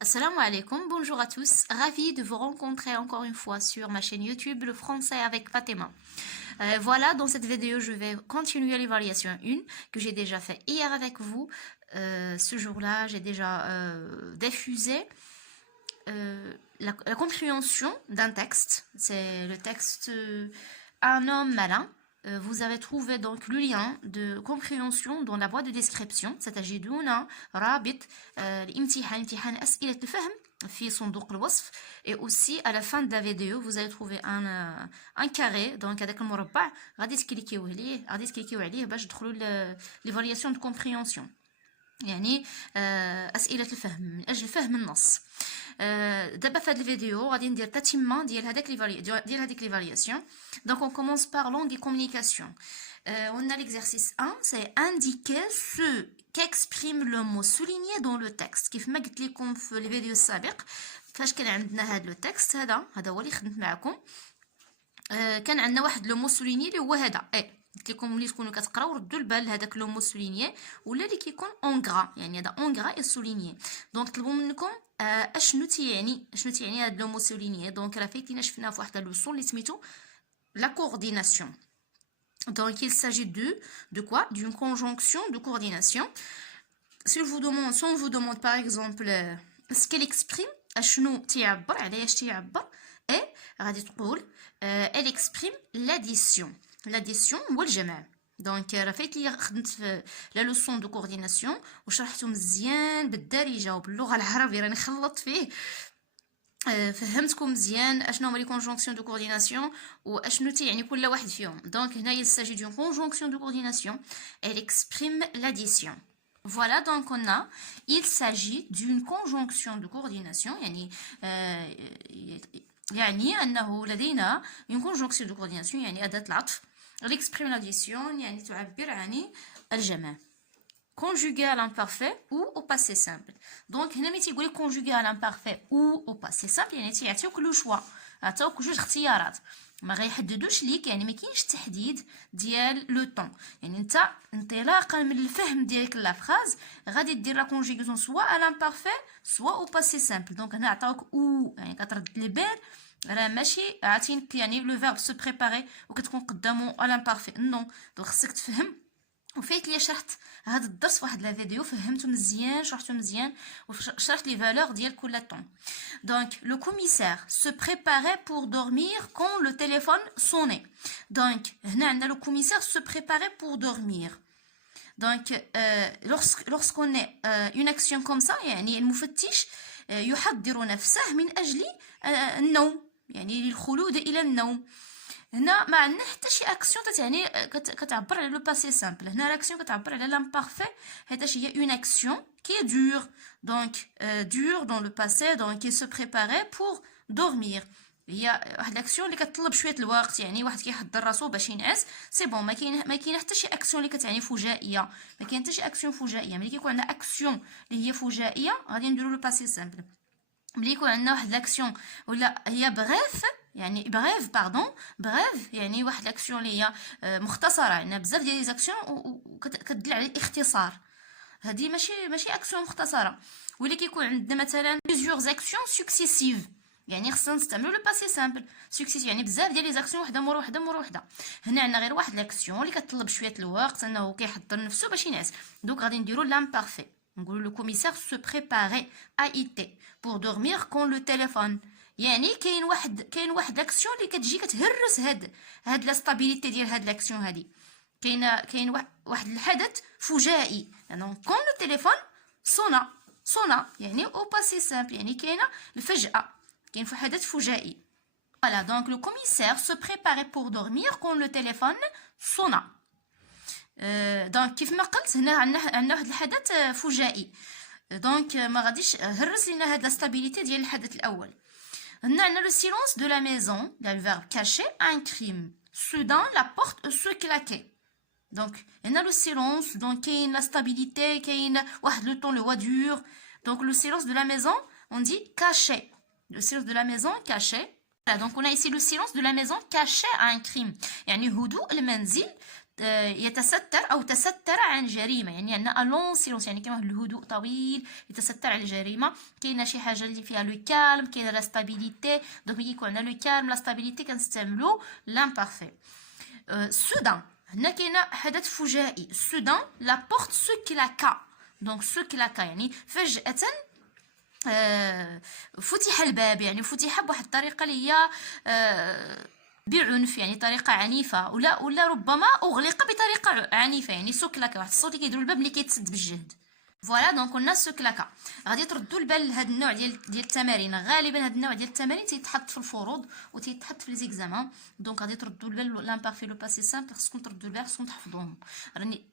Assalamu alaikum, bonjour à tous, ravi de vous rencontrer encore une fois sur ma chaîne YouTube Le Français avec Fatima. Voilà, dans cette vidéo, je vais continuer l'évaluation 1 que j'ai déjà fait hier avec vous. Ce jour-là, j'ai déjà diffusé la compréhension d'un texte. C'est le texte Un homme malin. Vous avez trouvé donc le lien de compréhension dans la boîte de description. ستجدون رابط الامتحان امتحان أسئلة الفهم في صندوق الوصف. Et aussi à la fin de la vidéo vous allez trouver un carré donc هذاك المربع غادي تكليكيو عليه باش تدخلوا l'évaluation de compréhension. يعني أسئلة الفهم من أجل فهم النص. دابا في هذه الفيديو غادي ندير تتمه ديال هذيك l'évaluation. Donc on commence par langue et communication. On a l'exercice 1, c'est indiquer ce qu'exprime le mot souligné dans le texte. كيف ما قلت لكم في الفيديو السابق فاش كان عندنا هذا التكست هذا هو اللي خدمت معكم. كان عندنا واحد لو مو سوليني اللي هو هذا قلت لكم ملي تكونوا كتقراو ردوا البال لهذاك لو مو سوليني ولا اللي كيكون اون غرا يعني هذا اون غرا اي سوليني. دونك طلبوا منكم اشنو تيعني هذا لو مو سوليني. دونك راه فايتينا شفناه في واحد اللوسون اللي سميتو la coordination. Donc il s'agit de quoi? D'une conjonction de coordination. Si on vous demande par exemple ce qu'elle exprime, اشنو تيعبر على اش تيعبر et غادي تقول elle exprime l'addition والجمع. دونك راه فايت لي خدمت في لا لوسون دو كورديناسيون وشرحته مزيان بالدارجه وباللغه العربيه راني خلطت فيه. فهمتكم مزيان اشنو هما لي كونجونكسيون دو كورديناسيون واشنو تيعني كل واحد فيهم. دونك هنا il s'agit d'une conjonction de coordination, elle exprime l'addition. Voilà, donc on a il s'agit d'une conjonction de coordination يعني أنه لدينا une conjonction de coordination يعني أداة العطف elle exprime l'addition يعني تعبر عن الجمع. Conjugué à l'imparfait ou au passé simple. Donc هنا ملي تيقول لك conjugué à l'imparfait ou au passé simple يعني تيعطيوك لو شوا عطاوك جوج اختيارات ما غيحددوش ليك يعني ما كاينش تحديد ديال لو طون. يعني انت انطلاقا من الفهم ديالك لا فراز غادي دير لا كونجيغاسيون سوا à l'imparfait سوا au passé simple. دونك هنا عطاوك او يعني كترد لي بال راه ماشي عاطينك يعني لو فيرب سو بريباري وكتكون قدامو à l'imparfait نو. دونك خصك تفهم وفايت لي شرحت هذا الدرس واحد لا فيديو فهمته مزيان شرحته مزيان وشرحت لي فالور ديال كل طون. دونك لو كوميسار سو بريباري بور دورمير كون لو تيليفون سوني. دونك هنا عندنا لو كوميسار سو بريباري بور دورمير. دونك lorsqu'on est une action comme ça يعني المفتش يحضر نفسه من اجل النوم يعني للخلود الى النوم. هنا ما عندنا حتى شي اكسيون تعني كتعبر على لو باسي سامبل. هنا لاكسيون كتعبر على لامبارفي حيت هي اون اكسيون كي دور. دونك دور دون لو باسي دونك كي سو بريباري بور دورمير هي واحد لاكسيون اللي كتطلب شويه الوقت يعني واحد كيحضر راسو باش ينعس سي بون. ما كاين حتى شي اكسيون اللي كتعني فجائيه ما كاين حتى شي اكسيون فجائيه. ملي كيكون عندنا اكسيون اللي هي فجائيه غادي نديرو لو باسي سامبل. ملي يكون عندنا واحد لاكسيون ولا هي بغيف يعني بغيف يعني واحد لاكسيون اللي هي مختصره عندنا بزاف ديال لي زاكسيون وكتدل على الاختصار. هذه ماشي اكسيون مختصره. واللي كيكون عندنا مثلا بليزيور زاكسيون سكسيسيف يعني خصنا نستعملوا لو باسي سامبل سكسيسيف يعني بزاف ديال لي زاكسيون وحده مور وحده. هنا عندنا غير واحد لاكسيون اللي كتطلب شويه الوقت انه كيحضر نفسه باش ينعس. دونك غادي نديروا لامبارفي نقولوا لو كوميسار سو بريباري ا ايتي بور دورمير كون لو تيليفون. يعني كاين واحد لاكسيون اللي كتجي كتهرس هاد لا ستابيليتي ديال هاد لاكسيون هادي. كاين واحد الحدث فجائي يعني كون لو تيليفون صونا يعني او باسي سامبل يعني كاينه الفجأة كاين حدث فجائي. Voilà, donc le commissaire se préparait pour dormir quand le téléphone sonna. دونك كيف ما قلت هنا عندنا واحد الحدث فجائي. دونك ما غاديش هرس لينا هاد لا ستابيليتي ديال الحدث الاول. هنا عندنا لو سيلونس دو لا ميزون le verbe caché un crime soudain la porte se claquait. دونك هنا لو سيلونس دونك كاين لا ستابيليتي كاين واحد لو طون لو دور. دونك لو سيلونس دو لا ميزون on dit caché. Le silence de la maison caché. Donc on a ici le silence de la maison caché à un crime. يعني هدوء المنزل يتستر او تستر عن جريمه، يعني عندنا الون سيلونس يعني كما الهدوء طويل يتستر على الجريمه. كاينه شي حاجه اللي فيها لو كالم، كاينه لا ستابيليتي. دونك ملي يكون عندنا لو كالم لا ستابيليتي كنستعملو لامبارفي. سودان هنا كاينه حدث فجائي. سودان لا بورت سو كلاكا. دونك سو كلاكا يعني فجأة فتح الباب، يعني فتح بواحد الطريقه اللي هي بعنف، يعني طريقه عنيفه، ولا ربما اغلق بطريقه عنيفه، يعني سكلكه، واحد الصوت اللي كيديروا الباب اللي كيتسد بالجهد. فوالا دونك قلنا سكلكه. غادي تردوا البال لهذا النوع ديال التمارين. غالبا هذا النوع ديال التمارين تيتحط في الفروض وتيتحط في ليزيكزامان، دونك غادي تردوا البال لامبارفي لو باسي سامبل، خصكم تردوا البال، خصكم تحفظوهم. راني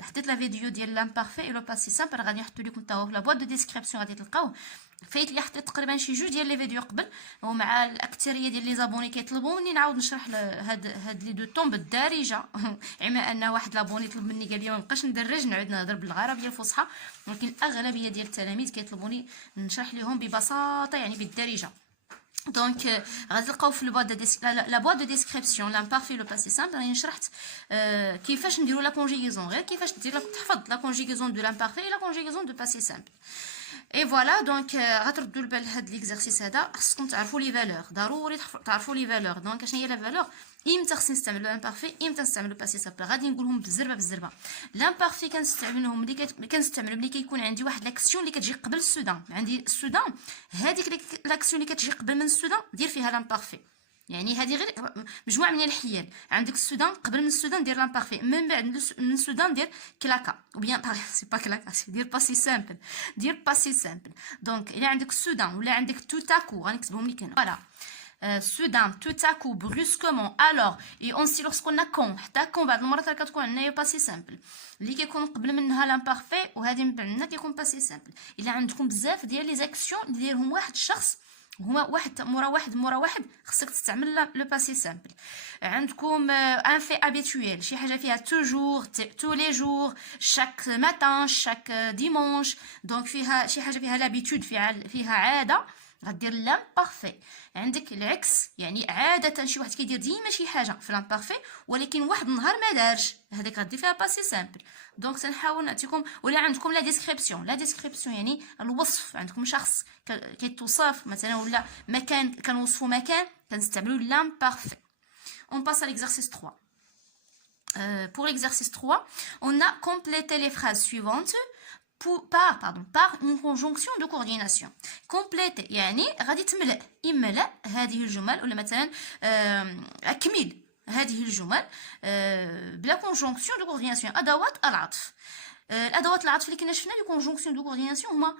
حطيت لا فيديو ديال لامبارفي لو باسي سامبل، غادي نحطو لكم حتى هو في لا بواط دو ديسكريبسيون، غادي تلقاوه. فايت لي حطيت تقريبا شي جوج ديال لي فيديو قبل، ومع الاكثريه ديال لي زابوني كيطلبوا مني نعاود نشرح هاد لي دو طون بالدارجه علما ان واحد لابوني طلب مني قال لي ما نبقاش ندرج نعود نهضر بالعربيه الفصحى، ولكن الاغلبيه ديال التلاميذ كيطلبوني نشرح لهم ببساطه يعني بالدارجه. دونك غادي تلقاو في لا بواط دو ديسكريبسيون لامبارفي لو باسي سامبل. راني شرحت كيفاش نديرو لا كونجيغيزون، غير كيفاش تحفظ لا كونجيغيزون دو لامبارفي اي لا كونجيغيزون دو باسي سامبل. اي فوالا دونك غتردوا البال لهاد ليكزارسيس هذا. خصكم تعرفوا لي فالور، ضروري تعرفوا لي فالور. دونك شنو هي لا فالور؟ امتى خصني نستعمل لامبارفي، امتى نستعمل باسي سامبل. غادي نقولهم بالزربه. لامبارفي كنستعملهم ملي كيكون عندي واحد لاكسيون اللي كتجي قبل السودان. عندي السودان، هذيك لاكسيون اللي كتجي قبل من السودان دير فيها لامبارفي، يعني هذه غير مجموعه من الحيل. عندك السودان، قبل من السودان دير لامبارفي، من بعد من السودان دير كلاكا، او بيان سي با كلاكا، دير باسي سامبل، دونك الا عندك السودان ولا عندك توتاكو غنكتبهم لك هنا. فوالا Soudain, tout à coup, brusquement, alors, et aussi lorsqu'on a con, حتى con بعض المرات راه كتكون عندنا باسي سامبل اللي كيكون قبل منها لامبارفي، وهذه من بعدنا كيكون باسي سامبل. الا عندكم بزاف ديال لي زاكسيون اللي يديرهم واحد الشخص، هما واحد مورا واحد، خصك تستعمل لو باسي سامبل. عندكم ان في ابيتويل، شي حاجه فيها توجور، تو لي جور، شاك ماتان، شاك ديمونش، دونك فيها شي حاجه فيها لابيتود، فيها عاده، غدير لامبارفي. عندك العكس، يعني عاده شي واحد كيدير ديما شي حاجه في لامبارفي، ولكن واحد النهار ما دارش، هذاك غدير فيها باسي سامبل. دونك تنحاول نعطيكم. ولا عندكم لا ديسكريبسيون يعني الوصف، عندكم شخص كيتوصف مثلا ولا مكان كنوصفوا مكان، كنستعملوا لامبارفي. On passe à l'exercice 3. Pour l'exercice 3, on a complété les phrases suivantes par une conjonction de coordination. Compléter يعني غادي املأ هذه الجمل، ولا مثلا اكمل هذه الجمل بلا كونجونكسيون دو كورديناسيون. ادوات العطف، الادوات العطف اللي كنا شفنا لي كونجونكسيون دو كورديناسيون هما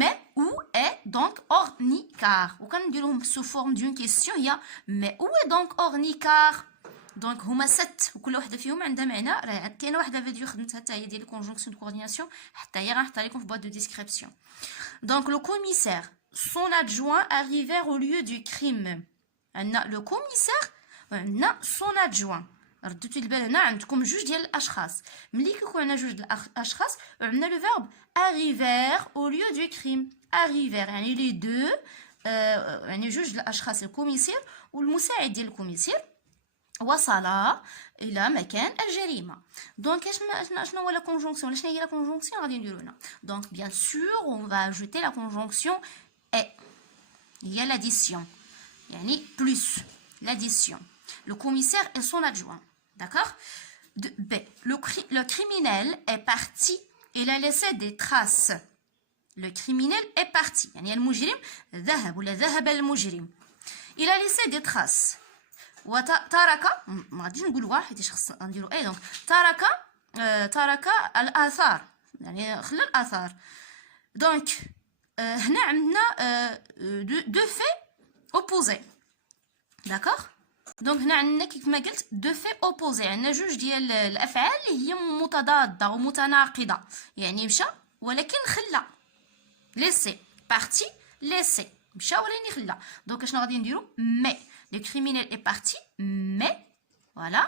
mais où est donc ornicar، وكنديروهم سو فورم دون كيسيون، هي mais où est donc ornicar. دونك هما 6 وكل وحده فيهم عندها معنى. راه كاينه واحده فيديو خدمتها حتى هي ديال الكونجونكسيون دو كورديناسيون، حتى هي غنحطها لكم في بواط دو ديسكريبسيون. دونك لو كوميسير son adjoint arrivèrent au lieu du crime. عندنا لو كوميسير وعندنا son adjoint. رديتو البال هنا عندكم جوج ديال الاشخاص. ملي كيكون عندنا جوج ديال الاشخاص عندنا لو فيرب arrivèrent au lieu du crime. arrivèrent يعني لي دو، يعني جوج ديال الاشخاص، الكوميسير والمساعد ديال الكوميسير، وصلا الى مكان الجريمه. دونك شنو هو لا كونجونكسيون، شنو هي لا كونجونكسيون غادي نديرو هنا. دونك بيان سور اون فا اجوتي لا كونجونكسيون اي، هي لاديسيون يعني بلس l'addition. Le commissaire et son adjoint. D'accord? B. Le criminel est parti. Il a laissé des traces. Le criminel est parti. يعني المجرم ذهب ولا ذهب المجرم. Il a laissé des traces. وترك، ما غاديش نقولوها حيت شخص نديرو اي، دونك ترك الاثار، يعني خلى الاثار. دونك هنا عندنا دو في اوبوزي. داكوغ؟ دونك هنا عندنا كيما قلت دو في اوبوزي، عندنا جوج ديال الافعال اللي هي متضاده ومتناقضه، يعني مشى ولكن خلى. ليسي بارتي، ليسي مشى ولكن خلى. دونك شنو غادي نديرو؟ مي le criminel est parti, mais voilà,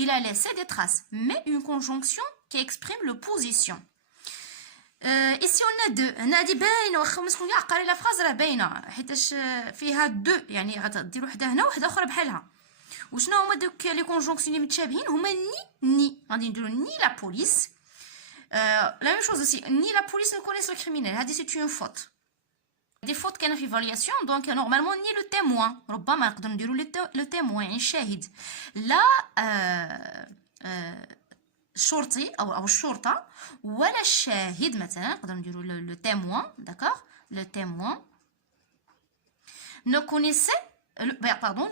il a laissé des traces. Mais une conjonction qui exprime l'opposition. Ici on a deux. هادي باينه، واخا ما تكون كاع قاري لا فراز راه باينه حيتاش فيها دو، يعني غتدير وحده هنا وحده اخرى بحالها. وشنو هما دوك لي كونجونكسيون اللي متشابهين؟ هما ني غادي نديرو ني لا بوليس. لا ميم شوز اوسي ني لا بوليس نكونيس لو كريمينال. هادي سي اون فوت. دي فوت كاينه في فالياسيون دونك نورمالمون ني لو تيموان. ربما نقدر نديرو لو تيموان يعني الشاهد، لا الشرطي او الشرطه ولا الشاهد. مثلا نقدر نديرو لو تيموان. داكوغ لو تيموان ne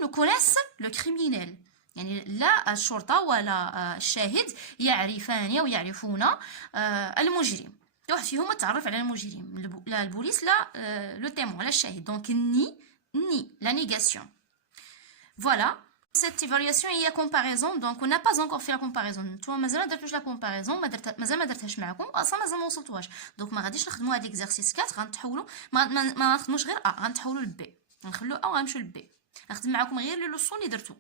connaissent le criminel. يعني لا الشرطة ولا الشاهد يعرفان أو يعرفون المجرم. واحد فيهم متعرف على المجرم، لا البوليس لا لو تيمون لا الشاهد. دونك ني la négation. Voilà. Cette évaluation هي comparaison. Donc on n'a pas encore fait la comparaison. نتوما مازال ما درتوش لا كومباريزون، مازال ما درتهاش معكم اصلا، مازال ما وصلتوهاش. دونك ما غاديش نخدموا هاد اكزرسيس 4. غنتحولوا ما نخدموش غير غنتحولوا لبي، غنخلو غنمشيو لبي. نخدم معكم غير لي لوسون اللي درتو.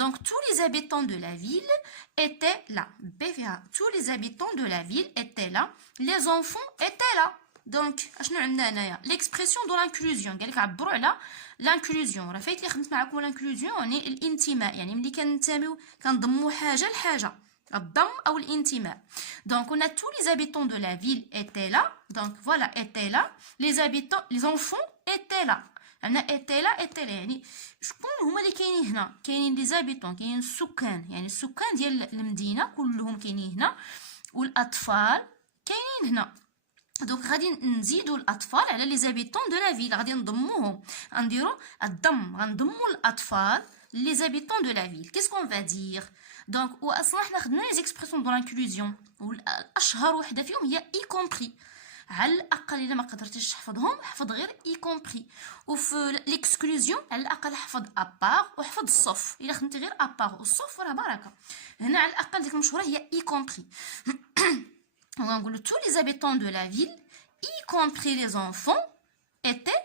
Donc tous les habitants de la ville étaient là. Tous les habitants de la ville étaient là. Les enfants étaient là. Donc اشنو عندنا هنايا l'expression de l'inclusion. قالك عبروا على l'inclusion. راه فايت اللي خدمت معكم l'inclusion يعني الانتماء، يعني ملي كننتميو كنضموا حاجه لحاجه، الضم او الانتماء. Donc on a tous les habitants de la ville étaient là. Donc voilà étaient là. Les enfants étaient là. عندنا étaient là يعني شكون هما اللي كاينين هنا؟ كاينين لي زابيتون، كاينين السكان، يعني السكان ديال المدينه كلهم كاينين هنا، والاطفال كاينين هنا. دونك غادي نزيدوا الاطفال على لي زابيتون دو لا فيل، غادي نضموهم، غنديروا الضم، غنضموا الاطفال لي زابيتون دو لا فيل. كيسكون فا دير؟ دونك واصلا حنا خدنا لي زيكسبرسيون دو لانكلوزيون، والاشهر وحده فيهم هي اي كومبري. على الاقل الا ما قدرتيش تحفظهم حفظ غير اي كومبري. وفي ليكسكلوزيون على الاقل حفظ ابار وحفظ الصف. الا خدمتي غير ابار والصف راه بركه. هنا على الاقل ديك المشهوره هي اي كومبري. غنقولوا tous les habitants de la ville y compris les enfants étaient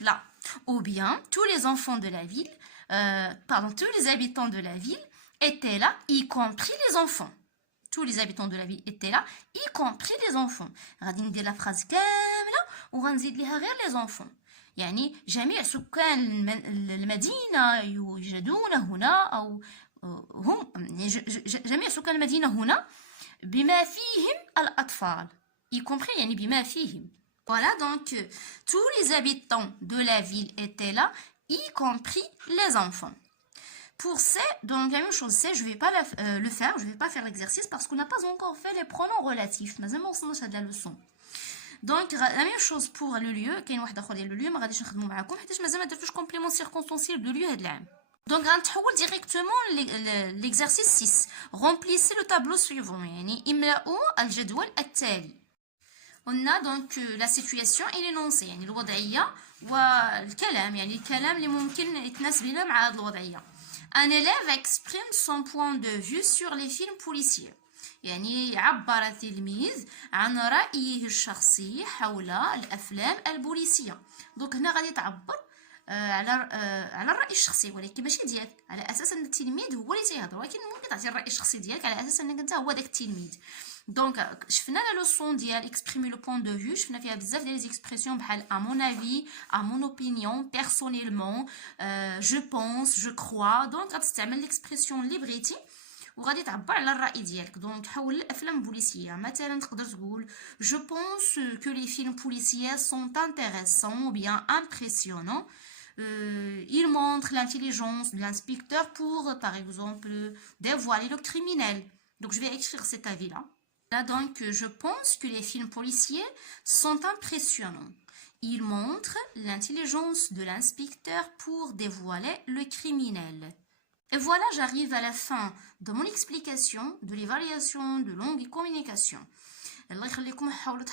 là. Ou bien tous les enfants de la ville tous les habitants de la ville étaient là y compris les enfants. Tous les habitants de la ville étaient là y compris les enfants. غادي ندير لا فراز كامله وغنزيد ليها غير les enfants. يعني جميع سكان المدينه يوجدون هنا، او هم جميع سكان المدينه هنا بما فيهم الأطفال. Y compris يعني بما فيهم. Voilà donc tous les habitants de la ville étaient là, y compris les enfants. Pour C, donc la même chose, C, je ne vais pas le faire, je ne vais pas faire l'exercice parce qu'on n'a pas encore fait les pronoms relatifs. Mais on s'en de la leçon. Donc la même chose pour le lieu. كاين واحد اخر ديال le lieu ما غاديش نخدمو معكم حيت مازال ما درتوش complément circonstanciel de lieu هاد العام. Donc غنتحول directement l'exercice 6. Remplissez le tableau suivant. يعني املأوا الجدول التالي. On a donc la situation et l'énoncé، يعني الوضعية والكلام، يعني الكلام اللي ممكن يتناسب لنا مع هذه الوضعية. Un élève exprime son point de vue sur les films policiers. يعني يعبر التلميذ عن رأيه الشخصي حول الأفلام البوليسية. دونك هنا غادي تعبر على الراي الشخصي، ولكن ماشي ديالك، على اساس ان التلميذ هو اللي تيهضر، ولكن ممكن تعطي الراي الشخصي ديالك على اساس انك انت هو داك التلميذ. دونك شفنا لا لوسون ديال اكسبريمي لو بوين دو فيو، شفنا فيها بزاف ديال لي زيكسبرسيون بحال ا مون افي، ا مون اوبينيون، بيرسونيلمون، جو بونس، جو كروا. دونك غتستعمل ليكسبرسيون اللي بغيتي وغادي تعبر على الراي ديالك. دونك حول الافلام البوليسيه، مثلا تقدر تقول جو بونس كو لي فيلم بوليسيير سون انتريسون ou bien impressionnants. Il montre l'intelligence de l'inspecteur pour, par exemple, dévoiler le criminel. Donc, je vais écrire cet avis-là. Là, donc, je pense que les films policiers sont impressionnants. Ils montrent l'intelligence de l'inspecteur pour dévoiler le criminel. Et voilà, j'arrive à la fin de mon explication de l'évaluation de langue et communication. الله يخليكم، حاولوا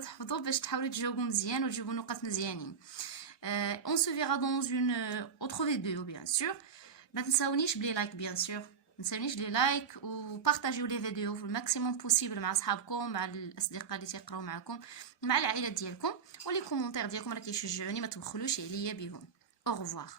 تحفظوا باش تحاولوا تجاوبوا مزيان وتجيبوا نقاط مزيانين. On se verra dans une autre vidéo bien sûr. ما تنساونيش بلي لايك bien sûr. ما تنساونيش بلي لايك وبارطاجيو لي فيديو في الماكسيموم بوسيبل مع اصحابكم، مع الاصدقاء اللي تيقراو معكم، مع العائلات ديالكم، ولي كومونتير ديالكم راه كيشجعوني، ما تبخلوش عليا بهم. au revoir.